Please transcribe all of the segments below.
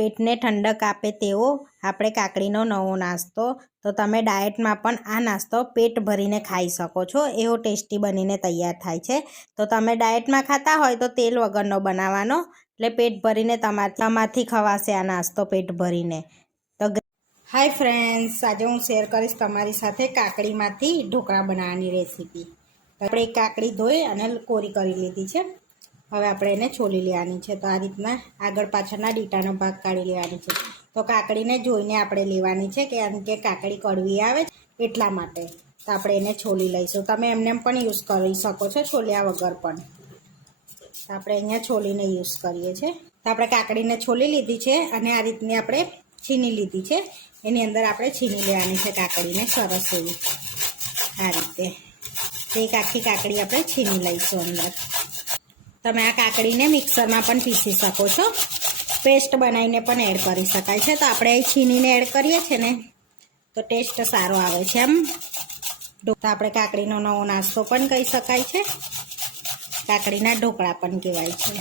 પેટને ઠંડક આપે તેવો આપણે કાકડીનો નવો નાસ્તો. તો તમે ડાયટમાં પણ આ નાસ્તો પેટ ભરીને ખાઈ શકો છો. એવો ટેસ્ટી બનીને તૈયાર થાય છે. તો તમે ડાયટમાં ખાતા હોય તો તેલ વગરનો બનાવવાનો, એટલે પેટ ભરીને તમારથી ખવાશે આ નાસ્તો પેટ ભરીને. તો હાય ફ્રેન્ડ્સ, આજે હું શેર કરીશ તમારી સાથે કાકડીમાંથી ઢોકળા બનાવવાની રેસીપી. આપણે એક કાકડી ધોઈ અને કોરી કરી લીધી છે. હવે આપણે એને છોલી લેવાની છે. તો આ રીતના આગળ પાછળના ડીટાનો ભાગ કાઢી લેવાની છે. તો કાકડીને જોઈને આપણે લેવાની છે, કારણ કે કાકડી કડવી આવે એટલા માટે. તો આપણે એને છોલી લઈશું. તમે એમને પણ યુઝ કરી શકો છો, છોલ્યા વગર પણ. તો આપણે અહીંયા છોલીને યુઝ કરીએ છીએ. તો આપણે કાકડીને છોલી લીધી છે અને આ રીતની આપણે છીની લીધી છે. એની અંદર આપણે છીની લેવાની છે કાકડીને સરસ એવી આ રીતે. એક આખી કાકડી આપણે છીની લઈશું અંદર. તમે આ કાકડીને મિક્સરમાં પણ પીસી શકો છો, પેસ્ટ બનાવીને પણ એડ કરી શકાય છે. તો આપણે અહીં છીનીને એડ કરીએ છીએ ને તો ટેસ્ટ સારો આવે છે. એમ તો આપણે કાકડીનો નવો નાસ્તો પણ કહી શકાય છે, કાકડીના ઢોકળા પણ કહેવાય છે.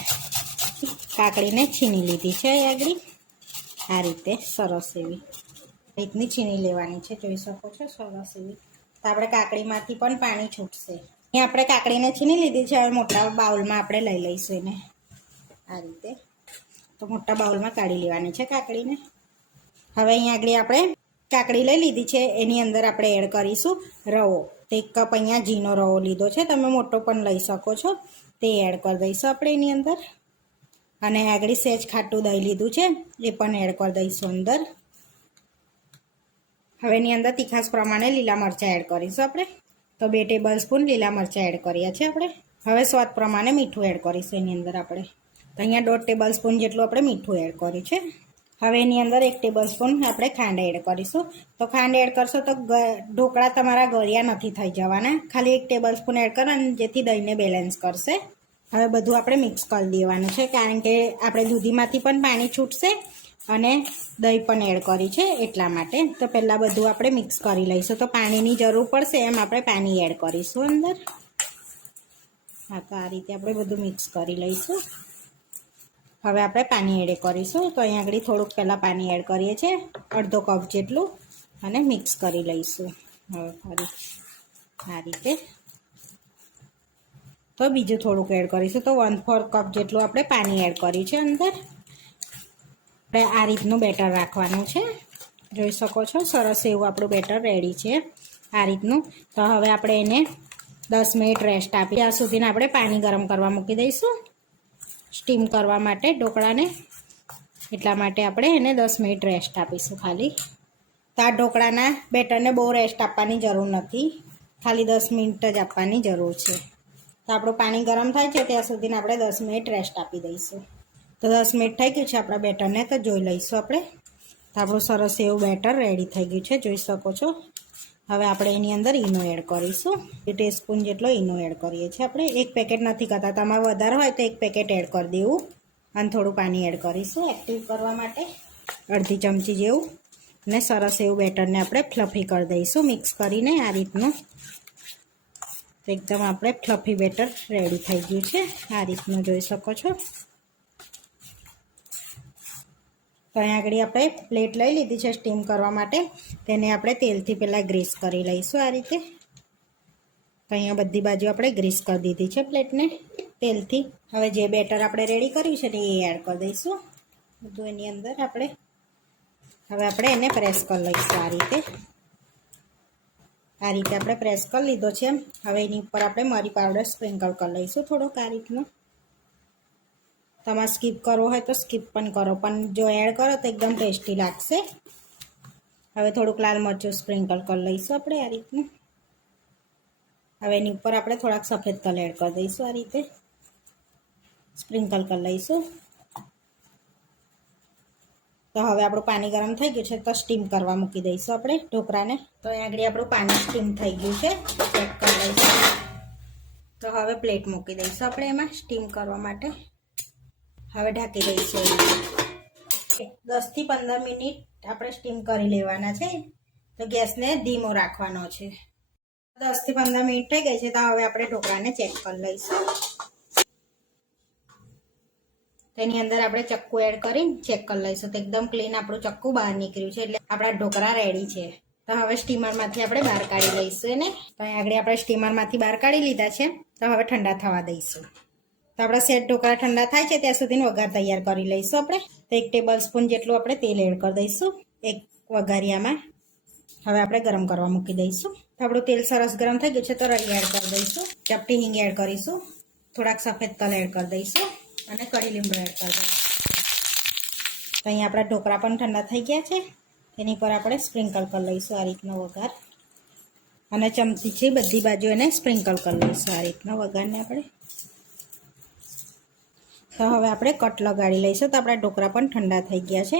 કાકડીને છીની લીધી છે આગળ આ રીતે સરસ એવી રીતની છીની લેવાની છે, જોઈ શકો છો સરસ એવી. તો આપણે કાકડીમાંથી પણ પાણી છૂટશે. અહીં આપણે કાકડીને છીની લીધી છે. હવે મોટા બાઉલમાં આપણે લઈ લઈશું એને આ રીતે. તો મોટા બાઉલમાં કાઢી લેવાની છે કાકડીને. હવે અહીં આગળ આપણે કાકડી લઈ લીધી છે, એની અંદર આપણે એડ કરીશું રવો. તો 1 કપ અહીંયા ઘીનો રવો લીધો છે, તમે મોટો પણ લઈ શકો છો. તે એડ કરી દઈશું આપણે એની અંદર. અને આગળ સહેજ ખાટું દહીં લીધું છે, એ પણ એડ કરી દઈશું અંદર. હવે એની અંદર તીખાશ પ્રમાણે લીલા મરચાં એડ કરીશું આપણે. તો 2 ટેબલ સ્પૂન લીલા મરચાં એડ કર્યા છે આપણે. હવે સ્વાદ પ્રમાણે મીઠું એડ કરીશું એની અંદર આપણે. તો અહીંયા 1.5 ટેબલ સ્પૂન જેટલું આપણે મીઠું એડ કર્યું છે. હવે એની અંદર 1 ટેબલ સ્પૂન આપણે ખાંડ એડ કરીશું. તો ખાંડ એડ કરશો તો ઢોકળા તમારા ગળ્યા નથી થઈ જવાના. ખાલી 1 ટેબલ સ્પૂન એડ કરવાનું, જેથી દહીંને બેલેન્સ કરશે. હવે બધું આપણે મિક્સ કરી દેવાનું છે, કારણ કે આપણે દૂધીમાંથી પણ પાણી છૂટશે અને દહીં પણ એડ કરી છે એટલા માટે. તો પહેલાં બધું આપણે મિક્સ કરી લઈશું. તો પાણીની જરૂર પડશે એમ આપણે પાણી એડ કરીશું અંદર. હા, તો આ રીતે આપણે બધું મિક્સ કરી લઈશું. હવે આપણે પાણી એડ કરીશું. તો અહીંયા આગળ થોડુંક પહેલાં પાણી એડ કરીએ છીએ, અડધો કપ જેટલું, અને મિક્સ કરી લઈશું. હવે ફરી આ રીતે. તો બીજું થોડુંક એડ કરીશું. તો 1/4 કપ જેટલું આપણે પાણી એડ કર્યું છે અંદર. આપણે આ રીતનું બેટર રાખવાનું છે, જોઈ શકો છો સરસ એવું આપણું બેટર રેડી છે આ રીતનું. તો હવે આપણે એને 10 મિનિટ રેસ્ટ આપી. ત્યાં સુધીને આપણે પાણી ગરમ કરવા મૂકી દઈશું, સ્ટીમ કરવા માટે ઢોકળાને. એટલા માટે આપણે એને 10 મિનિટ રેસ્ટ આપીશું ખાલી. તો આ ઢોકળાના બેટરને બહુ રેસ્ટ આપવાની જરૂર નથી, ખાલી 10 મિનિટ જ આપવાની જરૂર છે. તો આપણું પાણી ગરમ થાય છે ત્યાં સુધીને આપણે 10 મિનિટ રેસ્ટ આપી દઈશું. તો 10 મિનિટ થઈ ગયું છે આપણા બેટરને. તો જોઈ લઈશું આપણે. તો આપણું સરસ એવું બેટર રેડી થઈ ગયું છે, જોઈ શકો છો. હવે આપણે એની અંદર ઈનો એડ કરીશું. 2 ટીસ્પૂન જેટલો ઈનો એડ કરીએ છીએ આપણે. 1 પેકેટ નથી કરતા, તમારે વધારે હોય તો 1 પેકેટ એડ કરી દેવું. અને થોડું પાણી એડ કરીશું એક્ટિવ કરવા માટે, અડધી ચમચી જેવું. અને સરસ એવું બેટરને આપણે ફ્લફી કરી દઈશું મિક્સ કરીને આ રીતનું. એકદમ આપણે ફ્લફી બેટર રેડી થઈ ગયું છે આ રીતનું, જોઈ શકો છો. તો અહીંયા આગળ આપણે પ્લેટ લઈ લીધી છે સ્ટીમ કરવા માટે. તેને આપણે તેલથી પહેલાં ગ્રીસ કરી લઈશું આ રીતે. તો અહીંયા બધી બાજુ આપણે ગ્રીસ કરી દીધી છે પ્લેટને તેલથી. હવે જે બેટર આપણે રેડી કર્યું છે ને એ એડ કરી દઈશું બધું એની અંદર આપણે. હવે આપણે એને પ્રેસ કરી લઈશું આ રીતે. આ રીતે આપણે પ્રેસ કરી લીધો છે. હવે એની ઉપર આપણે મરી પાવડર સ્પ્રિંકલ કરી લઈશું થોડોક આ રીતનો. તમારે સ્કીપ કરવો હોય તો સ્કીપ પણ કરો, પણ જો એડ કરો તો એકદમ ટેસ્ટી લાગશે. હવે થોડુંક લાલ મરચું સ્પ્રિંકલ કરી લઈશું આપણે આ રીતનું. હવે એની ઉપર આપણે થોડાક સફેદ તલ એડ કરી દઈશું આ રીતે, સ્પ્રિંકલ કરી લઈશું. તો હવે આપણું પાણી ગરમ થઈ ગયું છે, તો સ્ટીમ કરવા મૂકી દઈશું આપણે ઢોકળાને. તો અહીં આગળ આપણું પાણી સ્ટીમ થઈ ગયું છે, ચેક કરી લઈશું. તો હવે પ્લેટ મૂકી દઈશું આપણે એમાં સ્ટીમ કરવા માટે. હવે ઢાંકી દઈશું. 10 થી 15 મિનિટ આપણે સ્ટીમ કરી લેવાના છે. તો ગેસને ધીમો રાખવાનો છે. 10 થી 15 મિનિટ થઈ ગઈ છે. તો હવે આપણે ઢોકળાને ચેક કરી લઈશું. તો એની અંદર આપણે ચક્કુ એડ કરીને ચેક કરી લઈશું. તો એકદમ ક્લીન આપણું ચક્કુ બહાર નીકળ્યું છે, એટલે આપણા ઢોકળા રેડી છે. તો હવે સ્ટીમરમાંથી આપણે બહાર કાઢી લઈશું એને. તો અહીં આગળ આપણે સ્ટીમરમાંથી બહાર કાઢી લીધા છે. તો હવે ઠંડા થવા દઈશું. તો આપણા સેટ ઢોકળા ઠંડા થાય છે ત્યાં સુધીનો વઘાર તૈયાર કરી લઈશું આપણે. તો 1 ટેબલ સ્પૂન જેટલું આપણે તેલ એડ કરી દઈશું એક વઘારિયામાં. હવે આપણે ગરમ કરવા મૂકી દઈશું. તો આપણું તેલ સરસ ગરમ થઈ ગયું છે, તો રાઈ એડ કરી દઈશું, ચપટી હિંગ એડ કરીશું, થોડાક સફેદ તલ એડ કરી દઈશું અને કળી લીમડો એડ કરી દઈશું. તો અહીંયા આપણા ઢોકળા પણ ઠંડા થઈ ગયા છે. તેની પર આપણે સ્પ્રિંકલ કરી લઈશું આ રીતનો વઘાર, અને ચમચીથી બધી બાજુ એને સ્પ્રિંકલ કરી લઈશું આ રીતનો વઘારને આપણે. તો હવે આપણે કટ લગાડી લઈશું. તો આપણા ઢોકળા પણ ઠંડા થઈ ગયા છે.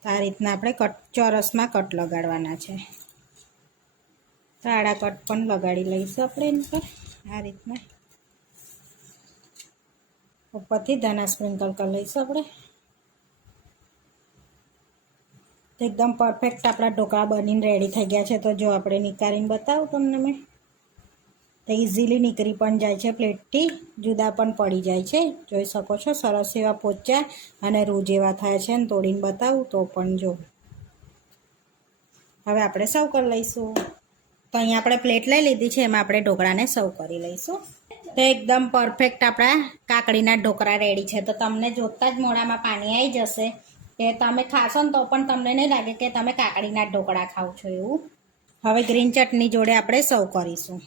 તો આ રીતના આપણે ચોરસમાં કટ લગાડવાના છે. તો આડા કટ પણ લગાડી લઈશું આપણે એની પર આ રીતના. ઉપરથી ધાણા સ્પ્રિંકલ કરી લઈશું આપણે. તો એકદમ પરફેક્ટ આપણા ઢોકળા બનીને રેડી થઈ ગયા છે. તો જો આપણે નીકાળીને બતાવું તમને મેં, તો ઇઝીલી નીકળી પણ જાય છે પ્લેટથી, જુદા પણ પડી જાય છે. જોઈ શકો છો સરસ એવા પોચા અને રૂ જેવા થયા છે. અને તોડીને બતાવું તો પણ જો. હવે આપણે સર્વ કરી લઈશું. તો અહીંયા આપણે પ્લેટ લઈ લીધી છે, એમાં આપણે ઢોકળાને સર્વ કરી લઈશું. તો એકદમ પરફેક્ટ આપણા કાકડીના ઢોકળા રેડી છે. તો તમને જોતાં જ મોઢામાં પાણી આવી જશે કે તમે ખાશો ને તો પણ તમને નહીં લાગે કે તમે કાકડીના ઢોકળા ખાવ છો એવું. હવે ગ્રીન ચટણી જોડે આપણે સર્વ કરીશું.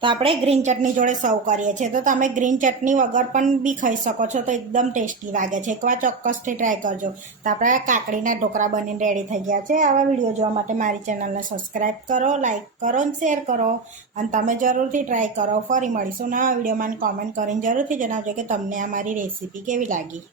તો આપણે ગ્રીન ચટણી જોડે સર્વ કરીએ છીએ. તો તમે ગ્રીન ચટણી વગર પણ બી ખાઈ શકો છો, તો એકદમ ટેસ્ટી લાગે છે. એકવાર ચોક્કસથી ટ્રાય કરજો. તો આપણા કાકડીના ઢોકળા બનીને રેડી થઈ ગયા છે. આવા વિડીયો જોવા માટે મારી ચેનલને સબસ્ક્રાઈબ કરો, લાઇક કરો અને શેર કરો. અને તમે જરૂરથી ટ્રાય કરો. ફરી મળીશું નવા વિડીયોમાં. કોમેન્ટ કરીને જરૂરથી જણાવજો કે તમને આ મારી રેસીપી કેવી લાગી.